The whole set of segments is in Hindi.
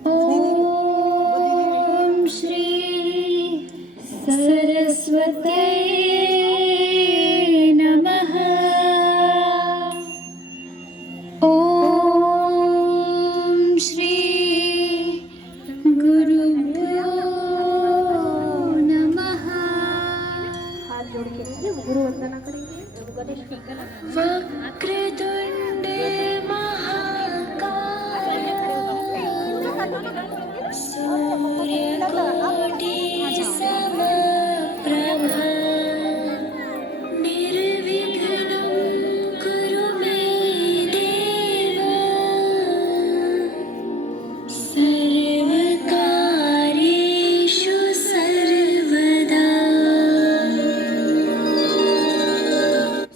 ओम श्री सरस्वती नमः। ओम श्री गुरुभ्यो नमः। हाथ जोड़ के गुरु वंदना करेंगे। गणेश वक्रतुंडे महाकाय सूर्यकोटि समप्रभा निर्विघ्नं कुरु मे देव सर्वकार्येषु सर्वदा।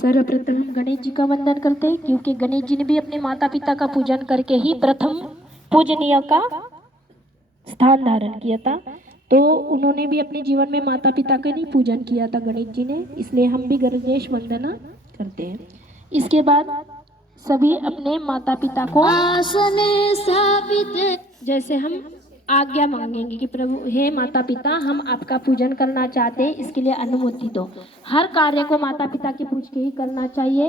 सर्वप्रथम हम गणेश जी का वंदन करते हैं, क्योंकि गणेश जी ने भी अपने माता पिता का पूजन करके ही प्रथम पूजनीय का स्थान धारण किया था। तो उन्होंने भी अपने जीवन में माता पिता का नहीं पूजन किया था गणेश जी ने, इसलिए हम भी गणेश वंदना करते हैं। इसके बाद सभी अपने माता पिता को आसने स्थापित, जैसे हम आज्ञा मांगेंगे कि प्रभु हे माता पिता, हम आपका पूजन करना चाहते हैं, इसके लिए अनुमति दो। हर कार्य को माता पिता के पूछ के ही करना चाहिए।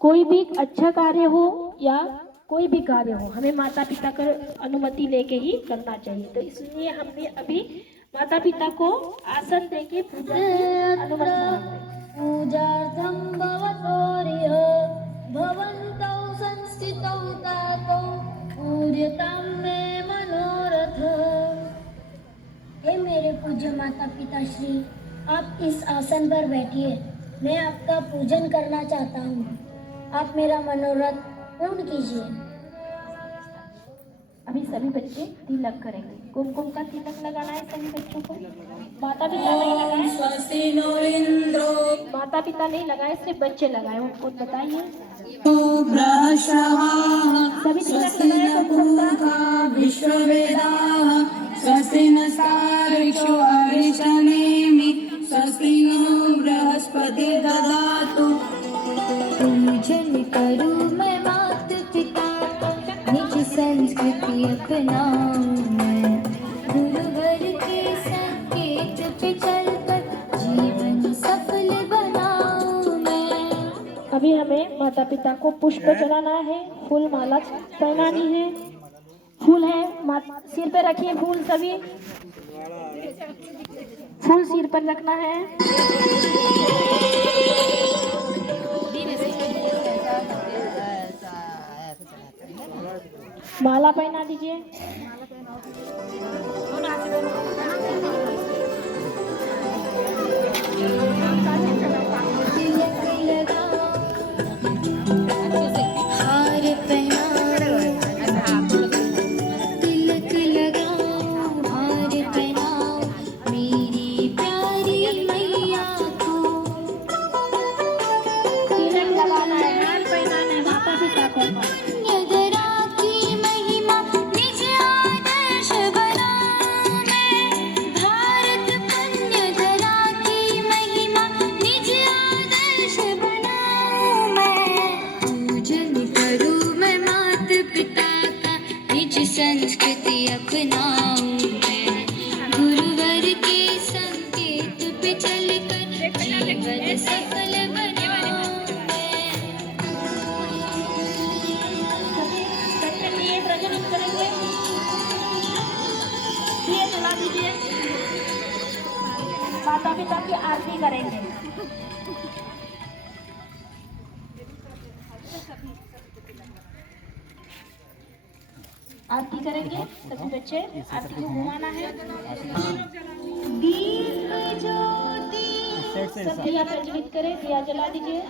कोई भी अच्छा कार्य हो या कोई भी कार्य हो, हमें माता पिता का अनुमति लेके ही करना चाहिए। तो इसलिए हमने अभी माता पिता को आसन दे के पूजन की अनुमति मांगे। पूजार्थं भवतोर्य भवन्तौ संस्थितौ तातौ पूज्यतां मे मनोरथ। हे मेरे पूज्य माता पिता श्री, आप इस आसन पर बैठिए। मैं आपका पूजन करना चाहता हूँ। आप मेरा मनोरथ पूर्ण कीजिए। अभी सभी बच्चे तिलक करेंगे। कुमकुम का तिलक लगाना है सभी बच्चों को। माता पिता नहीं लगाए, माता पिता नहीं लगाए, सिर्फ बच्चे लगाए। उनको बताइए सभी तिलक लगाए। कुमकुम का विश्ववेदाः स्वस्ति नस्तार्क्ष्यो अरिष्टनेमि स्वस्ति नो बृहस्पतिर्दधातु। पूजन करूं मैं माता पिता, निज संस्कृति अपनाऊं मैं। गुरुवर के संकेत पे चलकर जीवन सफल बनाऊं मैं। अभी हमें माता पिता को पुष्प चढ़ाना है, फूल माला पहनानी है। फूल है सिर पे रखिए, फूल सभी फूल सिर पर रखना है। माला पहना दीजिए। हार पहनाओ, तिलक लगाओ, हार पहनाओ मेरी प्यारी मैया को। तिलक लगाना है, हार पहनाना है माता पिता को। यदरा की महिमा निज आदर्श बनाऊं मैं। भारत पुण्यधरा की महिमा निज आदर्श बनाऊं मैं। पूजन करूं मैं माता पिता का, निज संस्कृति अपनाऊं मैं। गुरुवर के संकेत पे चलकर जीवन सफल बनाऊं मैं। सबके लिए प्रज्वलित करेंगे। दिए जला दीजिए। माता पिता की आरती करेंगे। आरती करेंगे सभी बच्चे। आरती को घुमाना है। दीप ज्योति सब दिया प्रज्वलित करें, दिया जला दीजिए।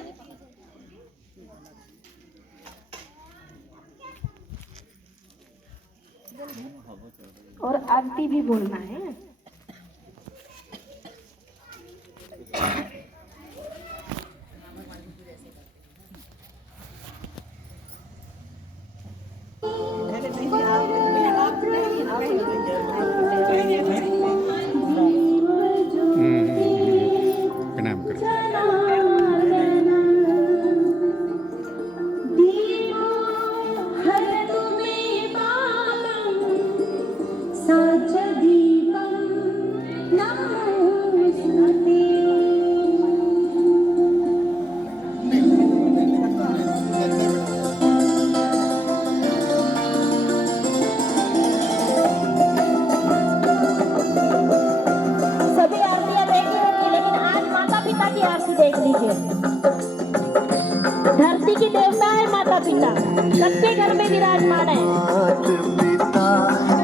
और आरती भी बोलना है। प्रणाम करें। साचदीपं नमोऽस्तुते। सभी आरतियां देखी होंगी, लेकिन आज माता पिता की आरती देख लीजिए। धरती की देवता है माता पिता, सबके घर में विराजमान है। मात पिता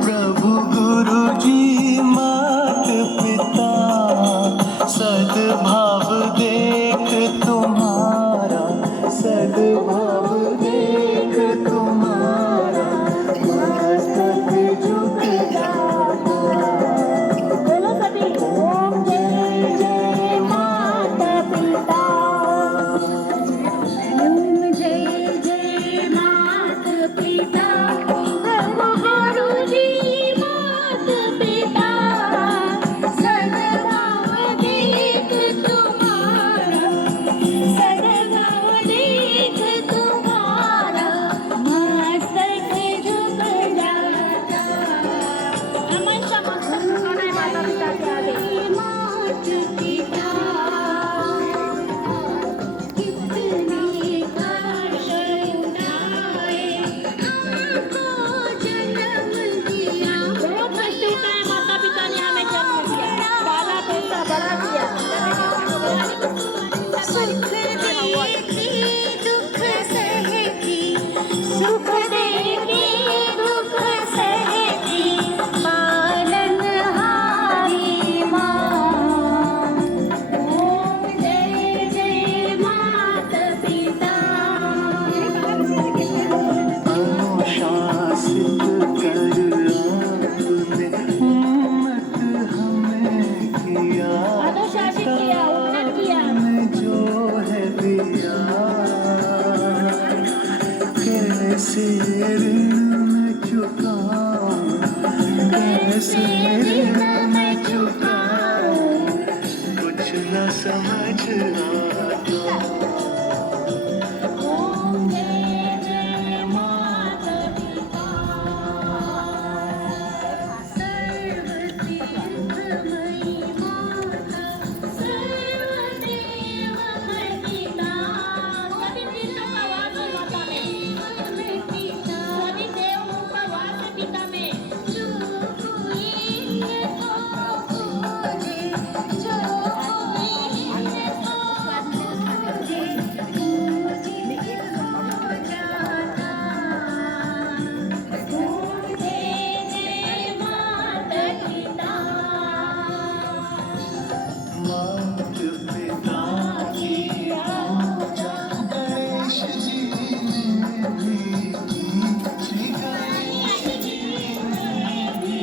प्रभु गुरु जी, मात पिता सद्भाव देख तुम्हारा, सद्भाव देख तुम्हारा मस्तक झुक जाता। बोलो सभी, ओम जय जय माता पिता। ओम जय जय मात पिता गुरु जी, मात पिता सद्भाव देख तुम्हारा, सद्भाव देख तुम्हारा मस्तक झुक जाता। हमेशा मस्तक झुकाना है माता पिता के आगे। मात पिता कितने कष्ट उठाए, हमको जन्म दिया। बहुत कष्ट उठाए माता पिता ने हमें जन्म दिया, पाला पोसा बड़ा किया। सुख देती दुख सहती, सुख देती दुख सहती पालनहारी माँ। ओम जय जय मात पिता। अनुशासित कर आपने हिम्मत हमें किया, अनुशासित किया, उन्नत किया। जो है दिया कैसे ऋण में चुकाऊं, कैसे ऋण में चुकाऊं, कुछ न समझ आता। ओम जय जय मात पिता। सर्वतीर्थमयी माता, सर्वदेवमय पिता। सभी तीर्थों का वास है माता में, देवमय पिता, सभी देवों का वास है पिता में। जो कोई इनको पूजे, जो कोई इनको पूजे, पूजित हो जाता। ओम जय जय मात पिता। मात पिता की पूजा गणेश जी ने भी की, श्री गणेश जी ने भी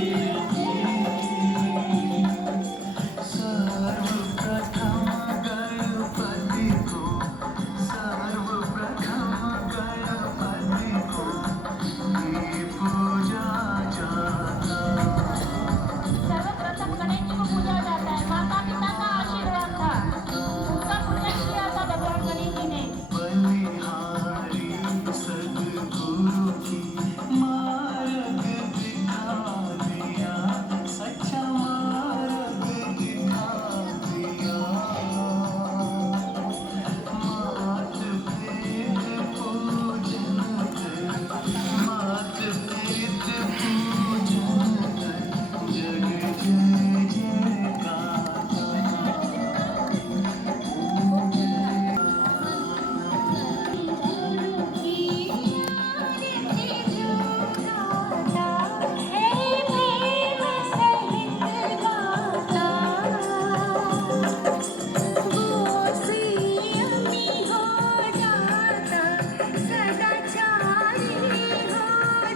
की। सर्वप्रथम गणपति को, सर्वप्रथम गणपति को ही पूजा जाता। सर्वप्रथम गणेश जी को पूजा जाता है। माता पिता का आशीर्वाद था, उनका पूजन किया था भगवान गणेश जी ने। बलिहारी सद्गुरु की मार्ग दिखा दिया, सच्चा मार्ग दिखा दिया। मात पेट पूजन कर, मात पेट पूजन कर, जग जय जय गाता। गुरु की आरती जो गाता, है प्रेम सहित गाता। वो संयमी हो जाता, सदाचारी हो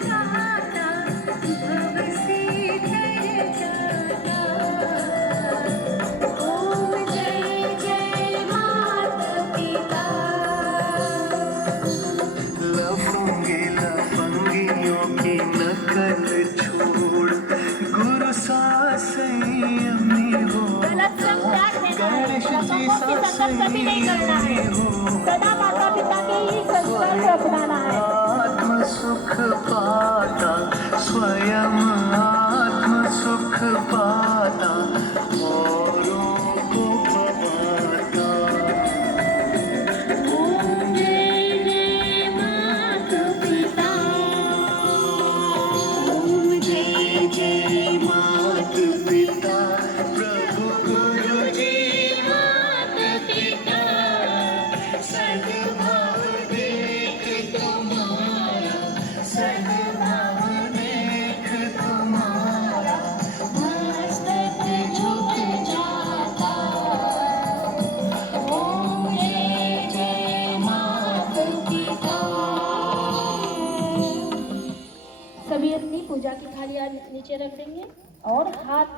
जाता, भव से तर जाता। ओम जय जय मात पिता। लफंगे लफंगियों की नकल छोड़, गुरु सा संयमी हो, गलत संग त्याग देना है, गणेश जी लफंगों की सा संगत कभी नहीं करना है। संयमी हो। सदा माता पिता के ही संस्कार को अपनाना है। आत्म सुख पाता, स्वयं आत्म पाता औरों को पवाता। ओम जय जय माता पिता। ओम जय जय मात पिता प्रभु गुरु जी माता पिता सद्भाव देख तुम्हारा, सद्भाव देख तुम्हारा मस्तक झुक जाता। ओम जय जय माता पिता। सभी अपनी पूजा की थालियाँ नीचे रख देंगे और हाथ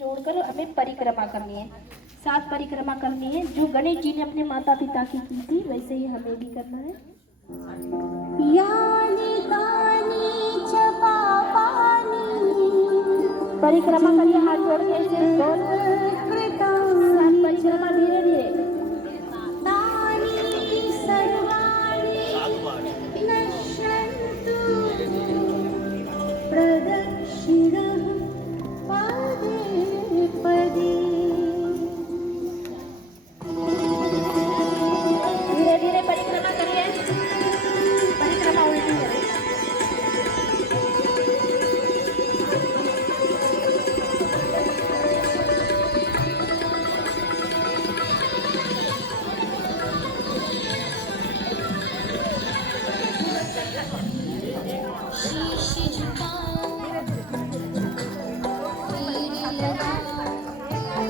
जोड़कर हमें परिक्रमा करनी है। 7 परिक्रमा करनी है। जो गणेश जी ने अपने माता पिता की थी वैसे ही हमें भी करना है। यानि कानि च पापानि परिक्रमा करिए हाथ जोड़ के ऐसे बोल। कृतानि 7 परिक्रमा धीरे धीरे। तानि सर्वाणि नश्यन्तु प्रदक्षिणः पदे पदे। धीरे धीरे परिक्रमा करिए। परिक्रमा उल्टी करिए। शीश झुकाओ तीर लगाओ।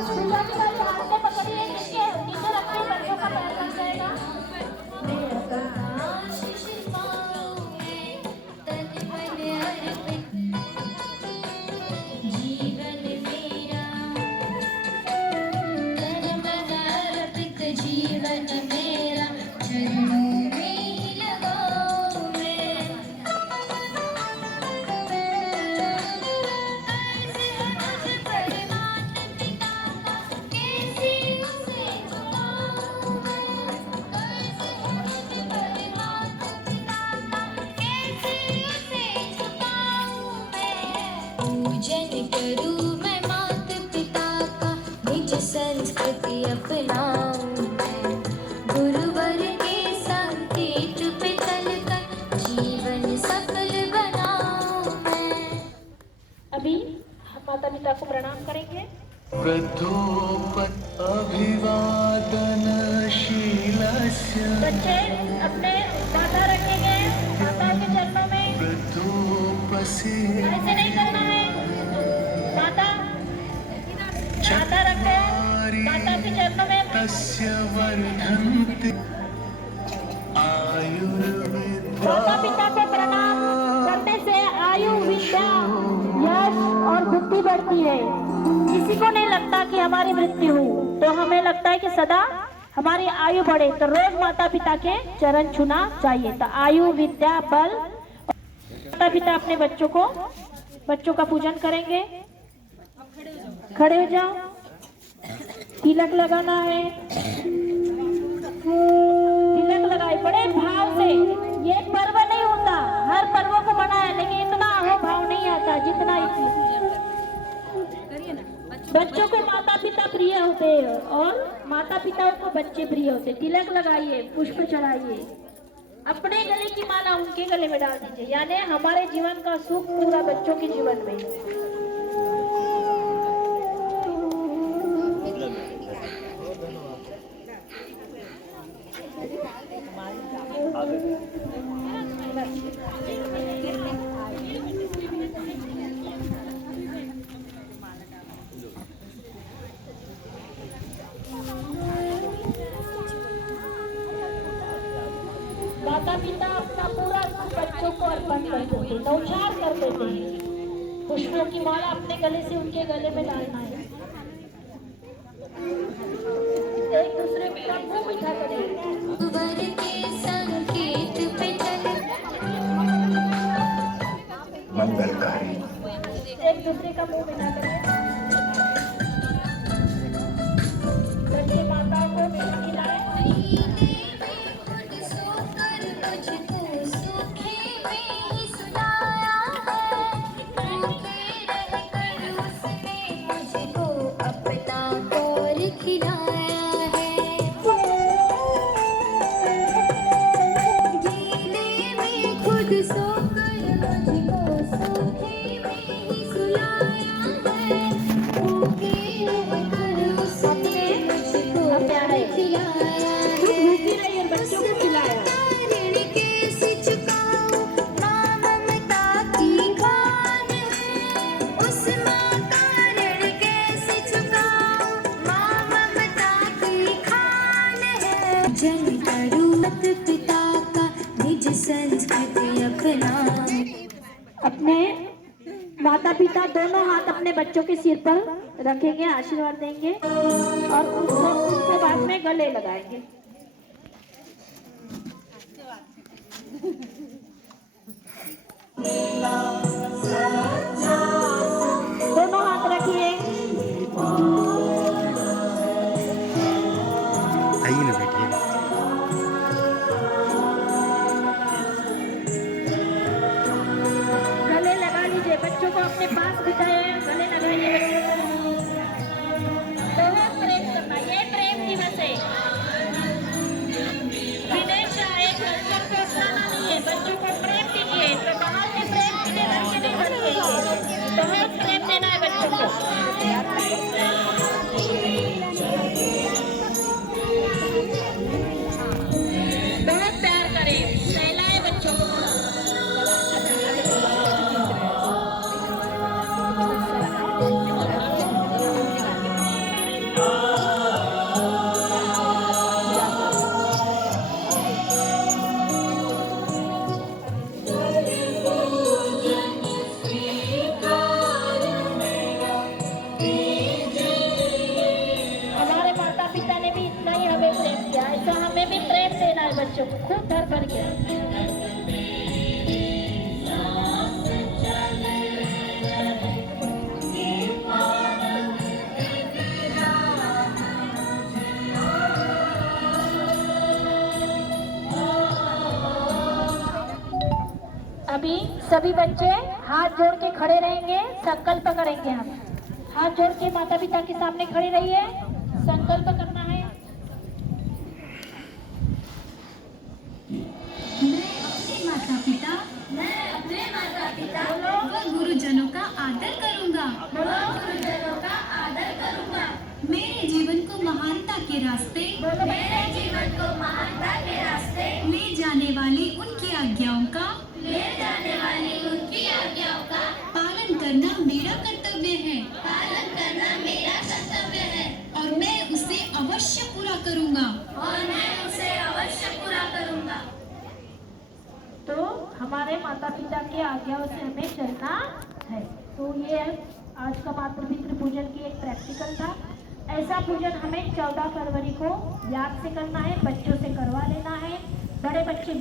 पूजा की थाली हाथ में पकड़िए। नीचे नीचे रखिए। पैरों का पैर लग जाएगा। आशीष पाऊं मैं तन मन अर्पित। जीवन मेरा तन मन अर्पित। जीवन मेरा चरणों में ही लगाऊं मैं। अर्ज है मुझ पर माता पिता का, कैसे उसे झुकाऊं मैं। अर्ज है मुझ पर माता पिता का, कैसे उसे झुकाऊं मैं। पूजन करूं मैं माता पिता का, निज संस्कृति अपनाऊं मैं। गुरुवर के संकेत पे चलकर जीवन सफल बनाऊं मैं। अभी हम माता पिता को प्रणाम करेंगे। वृद्धोपत अभिवादन शीलस्य बच्चे अपने माथा रखेंगे माता के चरणों में। वृद्धोपसी ऐसे नहीं करना है। माता रखो माता के चरणों में। तस्य वर्धन्ते आयुर्विद्या। माता पिता को प्रणाम करने से आयु विद्या यश और बुद्धि बढ़ती है। किसी को नहीं लगता कि हमारी मृत्यु हो, तो हमें लगता है कि सदा हमारी आयु बढ़े। तो रोज माता पिता के चरण छूना चाहिए। तो आयु विद्या बल। माता पिता अपने बच्चों का पूजन करेंगे। खड़े हो जाओ। तिलक लगाना है। तिलक लगाए बड़े भाव से। ये पर्व नहीं होता, हर पर्व को मनाया, लेकिन इतना हो भाव नहीं आता जितना इसमें। बच्चों को माता पिता प्रिय होते हैं और माता पिता को बच्चे प्रिय होते। तिलक लगाइए, पुष्प चढ़ाइए। अपने गले की माला उनके गले में डाल दीजिए। यानी हमारे जीवन का सुख पूरा बच्चों के जीवन में। माता पिता अपना पूरा बच्चों को अर्पण करते थे, नौछार करते थे। पुष्पों की माला अपने गले से उनके गले में डालना है। एक दूसरे का मुंह मीठा करें। गुरुवर के संकेत पे चल मंगलकारी। एक दूसरे का मुंह मीठा करें। बच्चे माताओं को मीठ खिलाएं। खुद सोकर मुझको सूखे में ही सुलाया है। भूखे रहकर उसने माता पिता दोनों हाथ अपने बच्चों के सिर पर रखेंगे, आशीर्वाद देंगे और उसको बाद में गले लगाएंगे। दोनों हाथ रखिए। आइए ना बैठिए। गले लगा लीजिए, बच्चों को अपने पास बिठाए, गले लगाइए। बहुत प्रेम करना, ये प्रेम दिवस है। विदेश आए कल्चर को अपनाना नहीं है, बच्चों को प्रेम दीजिए। तो बाहर से प्रेम दीजिए, घर के नहीं बनते। बहुत प्रेम देना है बच्चों को। बहुत प्यार करें, सहलाए बच्चों को। हमारे माता पिता ने भी इतना ही हमें प्रेम दिया, ऐसा हमें भी प्रेम देना है बच्चों को, खूब भर भर के। अभी सभी बच्चे हाथ जोड़ के खड़े रहेंगे, संकल्प करेंगे। हम हाथ जोड़ के माता पिता के सामने खड़े रहिए, संकल्प करना है। मैं अपने माता पिता व गुरुजनों का आदर करूंगा। मेरे जीवन को महानता के रास्ते ले जाने वाली उनकी आज्ञाओं का पालन करना मेरा कर्तव्य है। और मैं उसे अवश्य पूरा करूंगा। तो हमारे माता पिता की आज्ञाओं से हमें चलना है। तो ये आज का मातृपितृ पूजन की एक प्रैक्टिकल था। ऐसा पूजन हमें 14 फरवरी को याद से करना है, बच्चों से करवा लेना है। बड़े बच्चे